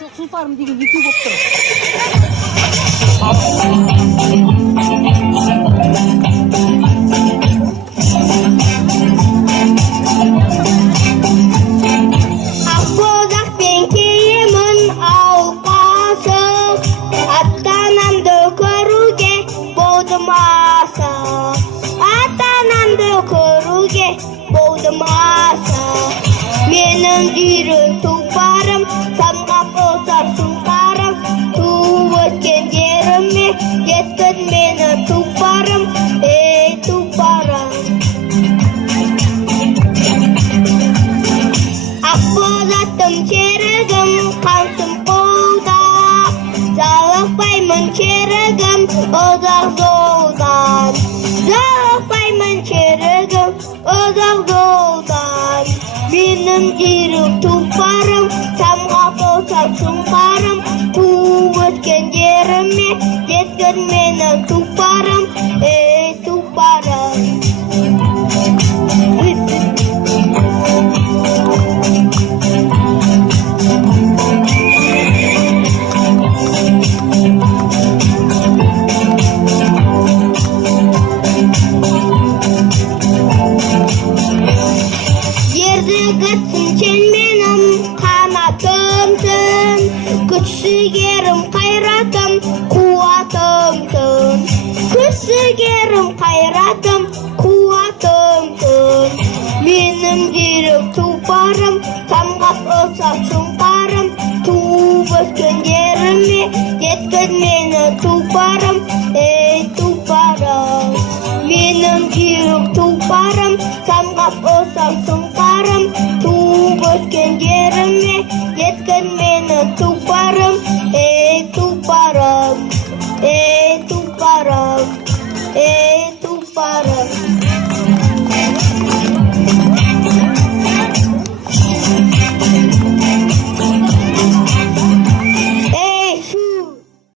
жоқ сұлтарым деген екеу болып тұр. Ақбозақпен келемін ауылға асық, ата-анамды көруге болдым асық. Ата-анамды көруге болдым асық. Менің жүйрік тұлпарым, самғап ұзар сұңқарым, туып өткен жеріме жеткіз мені тұлпарым, ей тұлпарым. Ақбозатым серігім, қансым қолда, жалықпаймын серігім ұзақ жолдан. Жалықпаймын серігім ұзақ жолдан. Менің жүйрік тұлпарым, самғап ұзар сұңқарым, туып өткен жеріме жеткіз мені тұлпарым, ей тұлпарым. Жігітсің сен менің қанатымсың, күш-жігерім, қайратым, қуатымсың. Күш-жігерім, қайратым, қуатымсың. Менің жүйрік тұлпарым, самғап ұзақ сұңқарым, туып өскен жеріме жеткіз мені тұлпарым, ей тұлпарым. Менің жүйрік тұлпарым, самғап ұзақ сұңқарым, туып өскен жеріме жеткіз мені тұлпарым, ей тұлпарым.